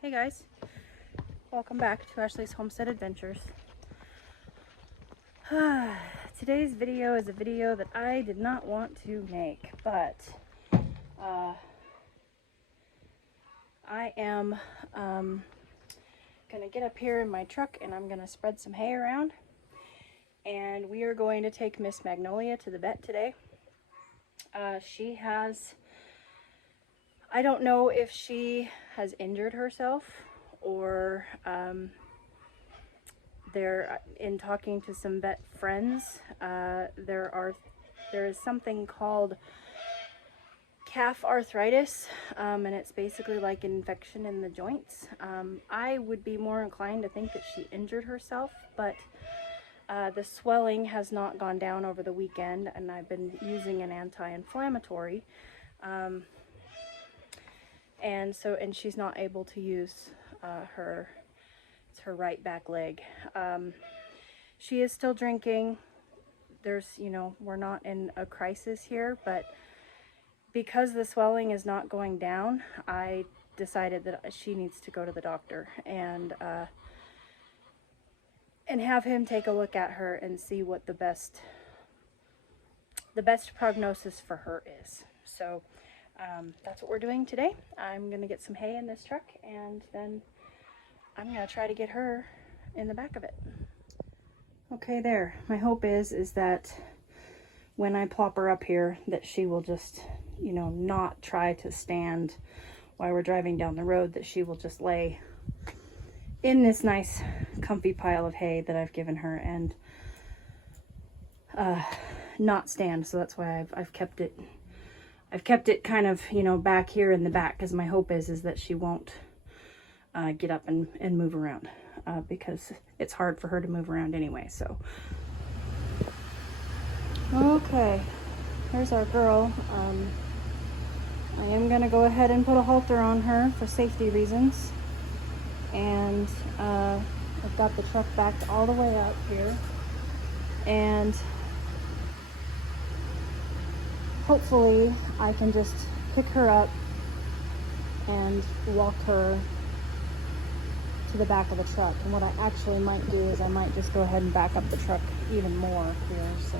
Hey guys, welcome back to Ashley's Homestead Adventures. Today's video is a video that I did not want to make, but I am gonna get up here in my truck and I'm gonna spread some hay around, and we are going to take Miss Magnolia to the vet today. She has, I don't know if she has injured herself or in talking to some vet friends, there is something called calf arthritis, and it's basically like an infection in the joints. I would be more inclined to think that she injured herself, but the swelling has not gone down over the weekend, and I've been using an anti-inflammatory. And she's not able to use her right back leg. She is still drinking. We're not in a crisis here, but because the swelling is not going down, I decided that she needs to go to the doctor and have him take a look at her and see what the best prognosis for her is. So that's what we're doing today. I'm gonna get some hay in this truck, and then I'm gonna try to get her in the back of it. Okay, there. My hope is that when I plop her up here, that she will just, not try to stand while we're driving down the road, that she will just lay in this nice comfy pile of hay that I've given her and not stand. So that's why I've kept it kind of, back here in the back, because my hope is that she won't get up and move around, because it's hard for her to move around anyway. So, okay, here's our girl. I am going to go ahead and put a halter on her for safety reasons. And I've got the truck backed all the way out here. And hopefully I can just pick her up and walk her to the back of the truck. And what I actually might do is I might just go ahead and back up the truck even more here. So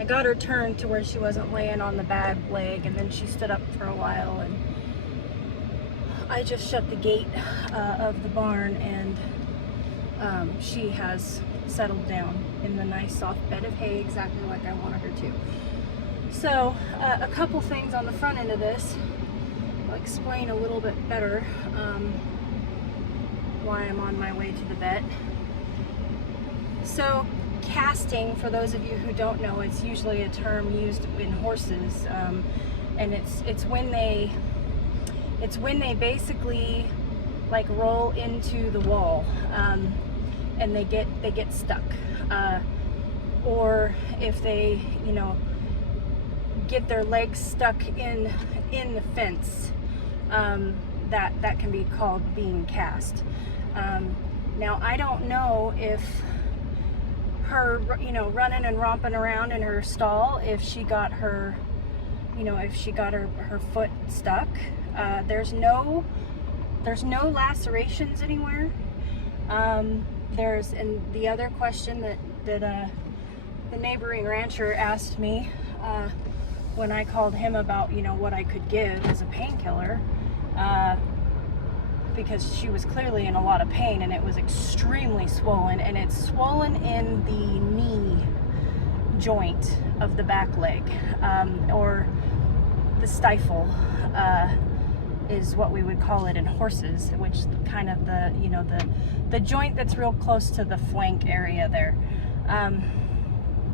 I got her turned to where she wasn't laying on the bag leg, and then she stood up for a while, and I just shut the gate of the barn, and she has settled down in the nice soft bed of hay exactly like I wanted her to. So a couple things on the front end of this will explain a little bit better why I'm on my way to the vet. So casting, for those of you who don't know, it's usually a term used in horses, and it's when they basically like roll into the wall, and they get stuck, or if they get their legs stuck in the fence, that can be called being cast. Now I don't know if her running and romping around in her stall, if she got her you know, if she got her foot stuck. There's no lacerations anywhere. And the other question that the neighboring rancher asked me when I called him about, you know, what I could give as a painkiller, because she was clearly in a lot of pain and it was extremely swollen, and it's swollen in the knee joint of the back leg, or the stifle, is what we would call it in horses, which kind of the, you know, the joint that's real close to the flank area there.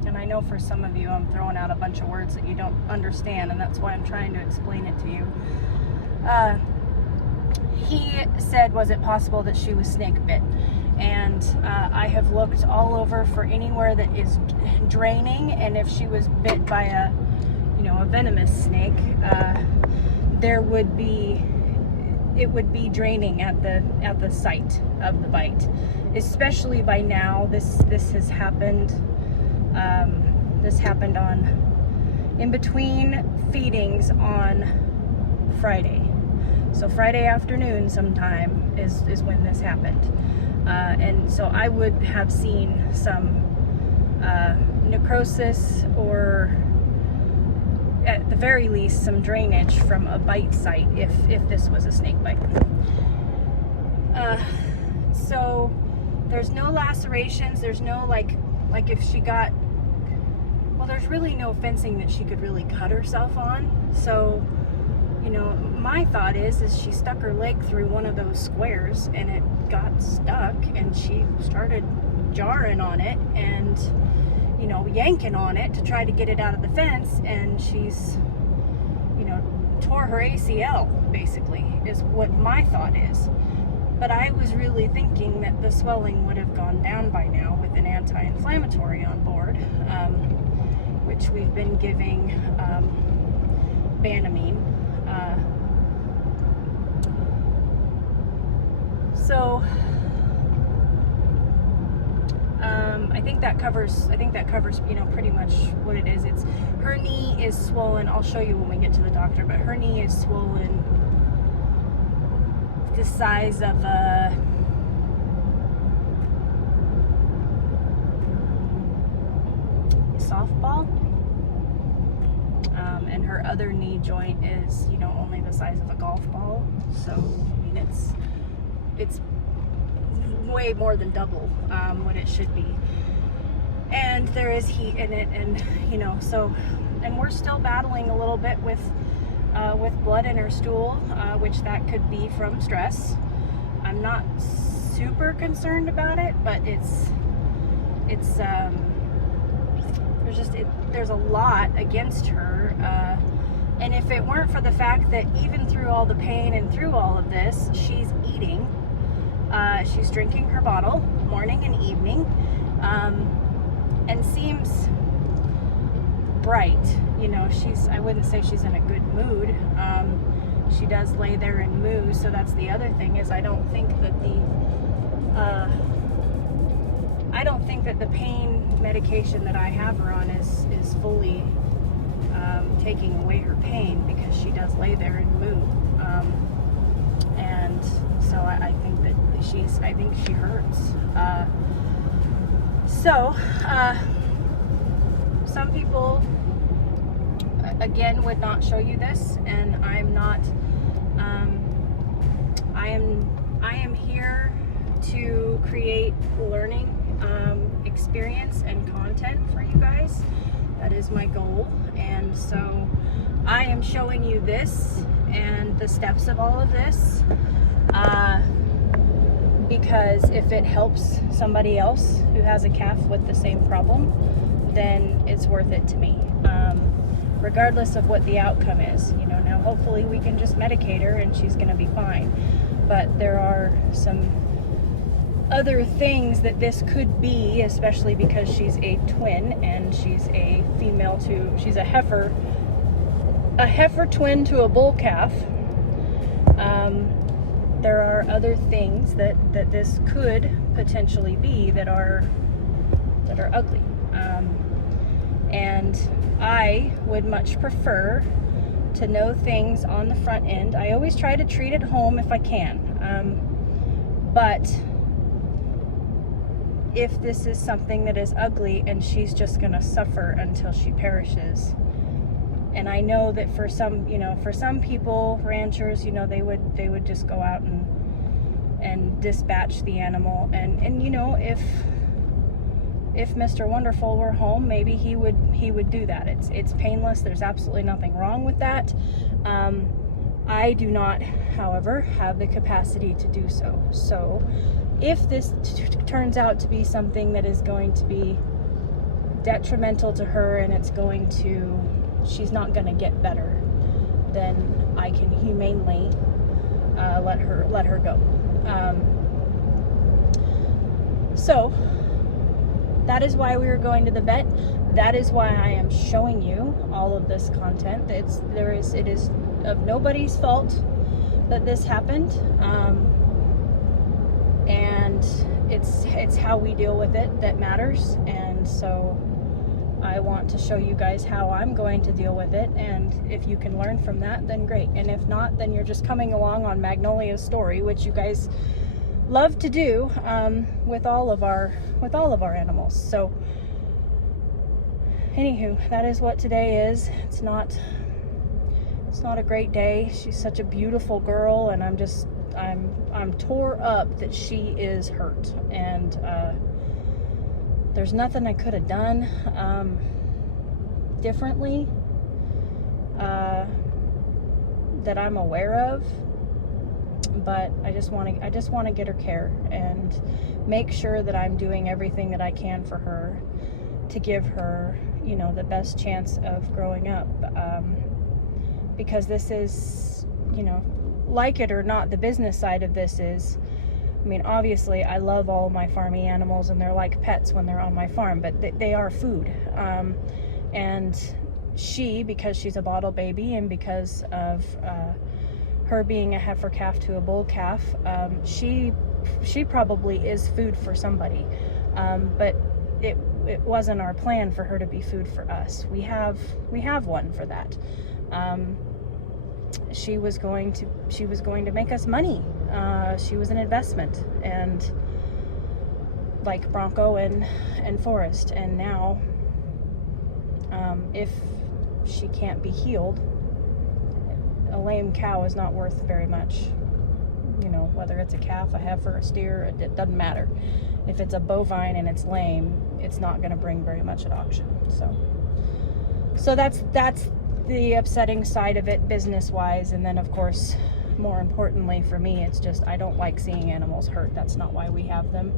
And I know for some of you I'm throwing out a bunch of words that you don't understand, and that's why I'm trying to explain it to you. He said, was it possible that she was snake bit? And I have looked all over for anywhere that is draining, and if she was bit by a, you know, a venomous snake, it would be draining at the site of the bite. Especially by now, this has happened. This happened in between feedings on Friday. So Friday afternoon sometime is when this happened. And so I would have seen some necrosis, or at the very least some drainage from a bite site if this was a snake bite. So there's no lacerations, there's no like if she got, well, there's really no fencing that she could really cut herself on. So, you know, my thought is she stuck her leg through one of those squares and it got stuck, and she started jarring on it and, you know, yanking on it to try to get it out of the fence, and she's, you know, tore her ACL, basically, is what my thought is. But I was really thinking that the swelling would have gone down by now with an anti-inflammatory on board, which we've been giving Banamine. So I think that covers, you know, pretty much what it is. It's, her knee is swollen. I'll show you when we get to the doctor, but her knee is swollen the size of a softball, and her other knee joint is, you know, only the size of a golf ball. So I mean, it's way more than double what it should be, and there is heat in it, and, you know, so, and we're still battling a little bit with blood in her stool, which that could be from stress. I'm not super concerned about it, but there's a lot against her, and if it weren't for the fact that even through all the pain and through all of this, she's eating, she's drinking her bottle morning and evening, and seems bright. You know, I wouldn't say she's in a good mood. She does lay there and moo, so that's the other thing, is I don't think that the pain medication that I have her on is fully taking away her pain, because she does lay there and moo. And so I think that she hurts. Some people, again, would not show you this, and I'm not, I am here to create learning experience and content for you guys. That is my goal, and so I am showing you this and the steps of all of this, because if it helps somebody else who has a calf with the same problem, then it's worth it to me, regardless of what the outcome is. You know, now hopefully we can just medicate her and she's gonna be fine, but there are some other things that this could be, especially because she's a twin and she's a female to, she's a heifer twin to a bull calf. There are other things that this could potentially be that are ugly, and I would much prefer to know things on the front end. I always try to treat it home if I can. But if this is something that is ugly and she's just gonna suffer until she perishes, and I know that for some, for some people, ranchers, they would just go out and dispatch the animal, and if Mr. Wonderful were home, maybe he would do that. It's painless. There's absolutely nothing wrong with that. I do not, however, have the capacity to do so. So if this turns out to be something that is going to be detrimental to her, and she's not going to get better, then I can humanely let her go. So that is why we were going to the vet. That is why I am showing you all of this content. It is of nobody's fault that this happened, and it's how we deal with it that matters. And so I want to show you guys how I'm going to deal with it, and if you can learn from that, then great. And if not, then you're just coming along on Magnolia's story, which you guys love to do with all of our animals. So anywho, that is what today is. It's not a great day. She's such a beautiful girl, and I'm tore up that she is hurt, and there's nothing I could have done differently that I'm aware of. But I just want to get her care and make sure that I'm doing everything that I can for her to give her, the best chance of growing up. Because this is, like it or not, the business side of this is, obviously I love all my farmy animals, and they're like pets when they're on my farm, but they are food. And she, because she's a bottle baby, and because of her being a heifer calf to a bull calf, she probably is food for somebody, but it wasn't our plan for her to be food for us. We have one for that. She was going to make us money. She was an investment, and like Bronco and Forrest. And now, if she can't be healed, a lame cow is not worth very much. Whether it's a calf, a heifer, a steer, it doesn't matter. If it's a bovine and it's lame, it's not going to bring very much at auction. So that's the upsetting side of it, business wise. And then of course, more importantly for me, it's just I don't like seeing animals hurt. That's not why we have them.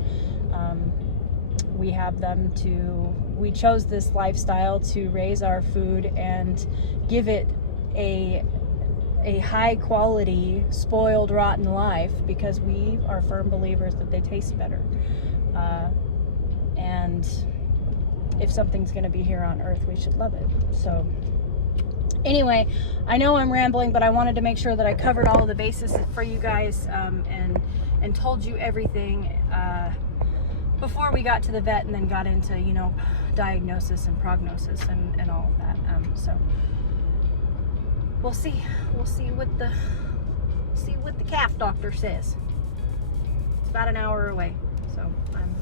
We chose this lifestyle to raise our food and give it a high quality, spoiled, rotten life, because we are firm believers that they taste better. And if something's going to be here on earth, we should love it. So anyway, I know I'm rambling, but I wanted to make sure that I covered all of the bases for you guys, and told you everything before we got to the vet, and then got into diagnosis and prognosis and all of that. So we'll see what the calf doctor says. It's about an hour away, so I'm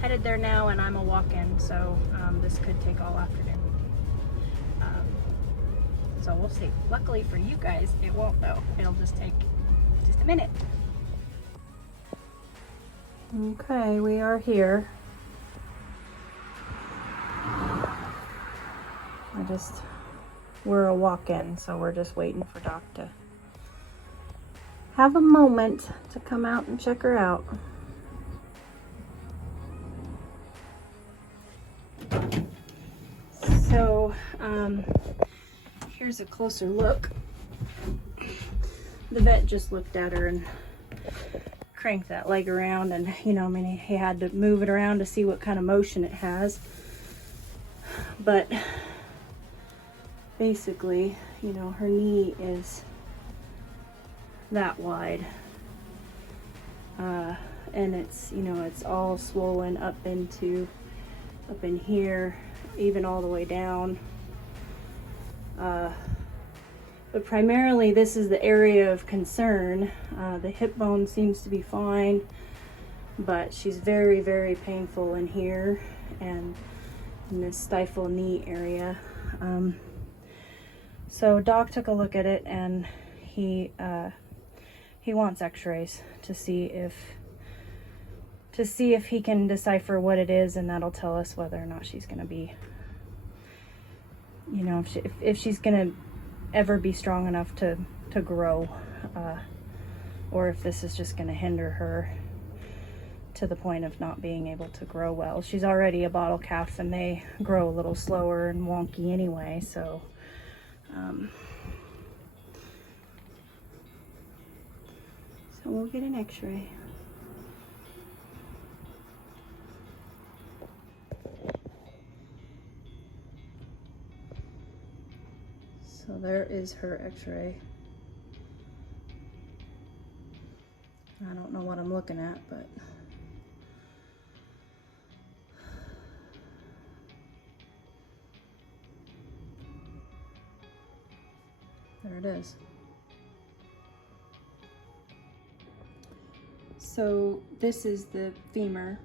headed there now, and I'm a walk-in, so this could take all afternoon. So we'll see. Luckily for you guys, it won't though. It'll just take just a minute. Okay, we are here. We're a walk-in, so we're just waiting for Doc to have a moment to come out and check her out. So, here's a closer look. The vet just looked at her and cranked that leg around, and he had to move it around to see what kind of motion it has. But basically, her knee is that wide, and it's all swollen up in here, even all the way down. But primarily this is the area of concern. The hip bone seems to be fine, but she's very, very painful in here and in this stifle knee area. So Doc took a look at it, and he wants x-rays to see if he can decipher what it is, and that'll tell us whether or not she's going to be, you know, if she's going to ever be strong enough to grow, or if this is just going to hinder her to the point of not being able to grow well. She's already a bottle calf, and they grow a little slower and wonky anyway, so so we'll get an x-ray. So there is her x-ray. I don't know what I'm looking at, but there it is. So this is the femur,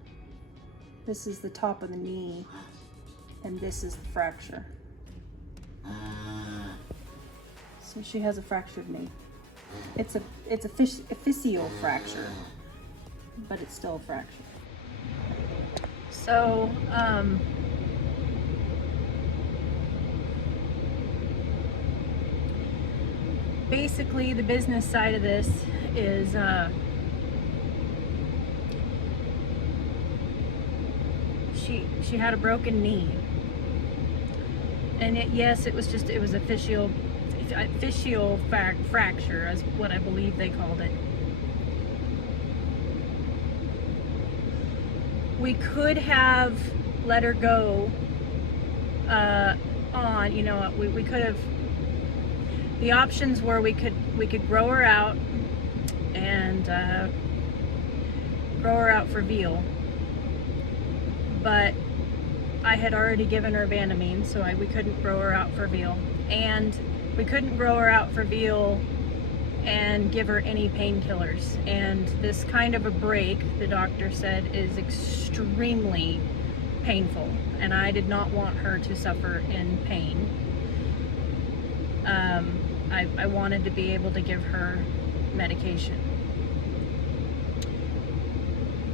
this is the top of the knee, and this is the fracture. So she has a fractured knee. It's a physical fracture, but it's still a fracture. So basically the business side of this is she had a broken knee, and yes, it was a fascial fracture, is what I believe they called it. We could have let her go on, you know, we could have, the options were we could grow her out and grow her out for veal, but I had already given her Vanamine, so we couldn't grow her out for veal, and we couldn't grow her out for veal and give her any painkillers. And this kind of a break, the doctor said, is extremely painful, and I did not want her to suffer in pain. I wanted to be able to give her medication.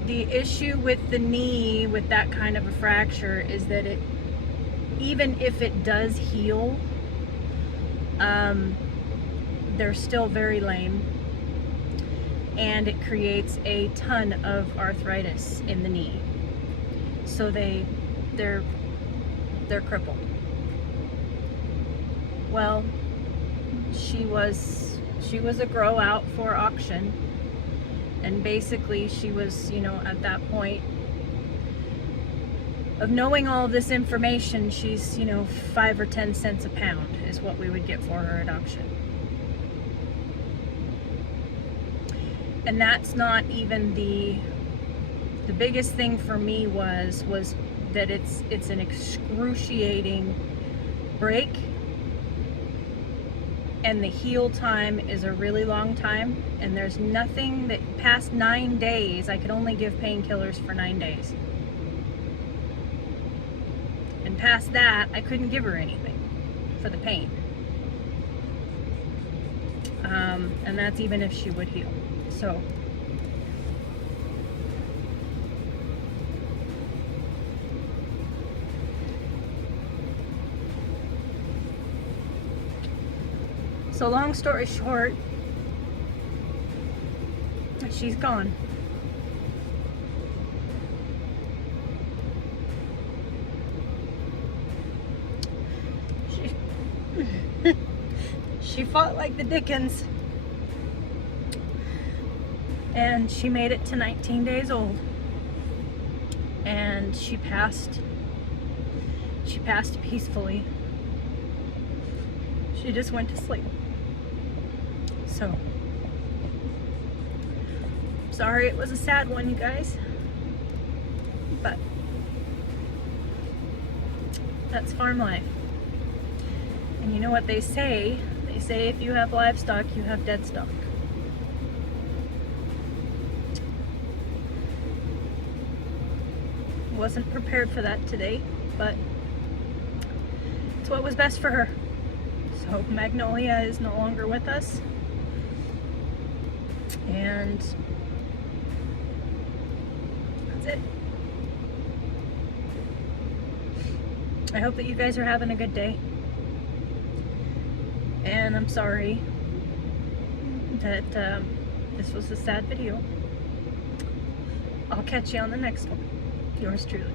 The issue with the knee with that kind of a fracture is that it, even if it does heal, they're still very lame, and it creates a ton of arthritis in the knee. So they're crippled. Well, she was a grow out for auction, and basically she was, you know, at that point of knowing all this information, she's, you know, 5 or 10 cents a pound is what we would get for her at auction. And that's not even the biggest thing for me was that it's an excruciating break, and the heal time is a really long time, and there's nothing that past 9 days, I could only give painkillers for 9 days. And past that, I couldn't give her anything for the pain. And that's even if she would heal. So long story short, she's gone. She fought like the Dickens, and she made it to 19 days old, and she passed peacefully. She just went to sleep. So, sorry it was a sad one, you guys, but that's farm life. And you know what they say, They say if you have livestock, you have dead stock. Wasn't prepared for that today, but it's what was best for her. So Magnolia is no longer with us, and that's it. I hope that you guys are having a good day, and I'm sorry that this was a sad video. I'll catch you on the next one. Yours truly.